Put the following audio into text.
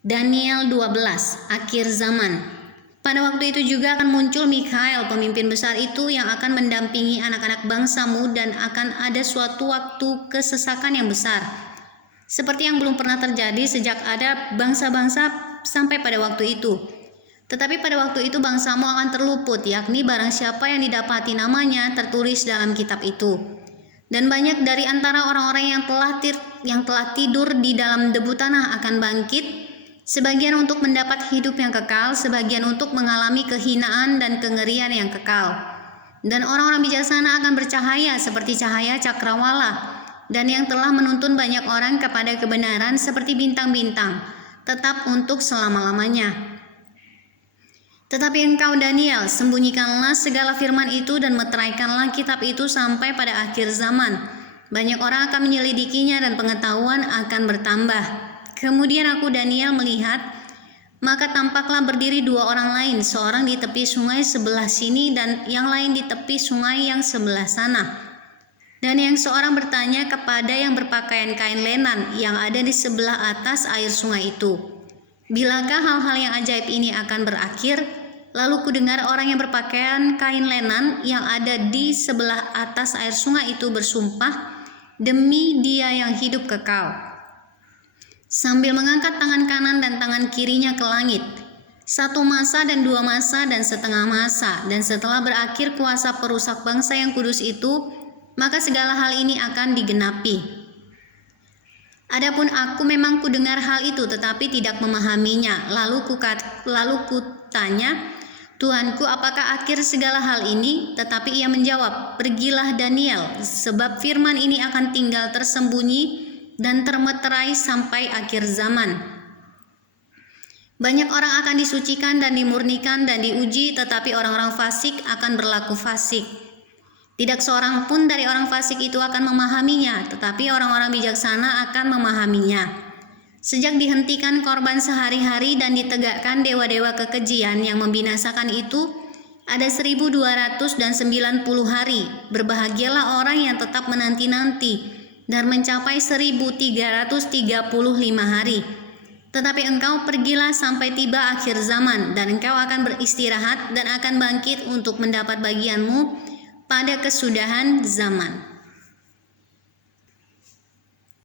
Daniel 12, akhir zaman. Pada waktu itu juga akan muncul Mikhael, pemimpin besar itu yang akan mendampingi anak-anak bangsamu, dan akan ada suatu waktu kesesakan yang besar, seperti yang belum pernah terjadi sejak ada bangsa-bangsa sampai pada waktu itu. Tetapi pada waktu itu bangsamu akan terluput, yakni barang siapa yang didapati namanya tertulis dalam kitab itu. Dan banyak dari antara orang-orang yang telah tidur di dalam debu tanah akan bangkit, sebagian untuk mendapat hidup yang kekal, sebagian untuk mengalami kehinaan dan kengerian yang kekal. Dan orang-orang bijaksana akan bercahaya seperti cahaya cakrawala, dan yang telah menuntun banyak orang kepada kebenaran seperti bintang-bintang, tetap untuk selama-lamanya. Tetapi engkau Daniel, sembunyikanlah segala firman itu dan meteraikanlah kitab itu sampai pada akhir zaman. Banyak orang akan menyelidikinya dan pengetahuan akan bertambah. Kemudian aku Daniel melihat, maka tampaklah berdiri dua orang lain, seorang di tepi sungai sebelah sini dan yang lain di tepi sungai yang sebelah sana. Dan yang seorang bertanya kepada yang berpakaian kain lenan yang ada di sebelah atas air sungai itu, bilakah hal-hal yang ajaib ini akan berakhir? Lalu kudengar orang yang berpakaian kain lenan yang ada di sebelah atas air sungai itu bersumpah demi Dia yang hidup kekal, sambil mengangkat tangan kanan dan tangan kirinya ke langit. 1 masa dan 2 masa dan setengah masa, dan setelah berakhir kuasa perusak bangsa yang kudus itu, maka segala hal ini akan digenapi. Adapun aku memang kudengar hal itu tetapi tidak memahaminya. Lalu kutanya, Tuhanku, apakah akhir segala hal ini? Tetapi ia menjawab, pergilah Daniel, sebab firman ini akan tinggal tersembunyi dan termeterai sampai akhir zaman. Banyak orang akan disucikan dan dimurnikan dan diuji, tetapi orang-orang fasik akan berlaku fasik. Tidak seorang pun dari orang fasik itu akan memahaminya, tetapi orang-orang bijaksana akan memahaminya. Sejak dihentikan korban sehari-hari dan ditegakkan dewa-dewa kekejian yang membinasakan itu, ada 1290 hari. Berbahagialah orang yang tetap menanti-nanti dan mencapai 1335 hari. Tetapi engkau pergilah sampai tiba akhir zaman, dan engkau akan beristirahat dan akan bangkit untuk mendapat bagianmu pada kesudahan zaman.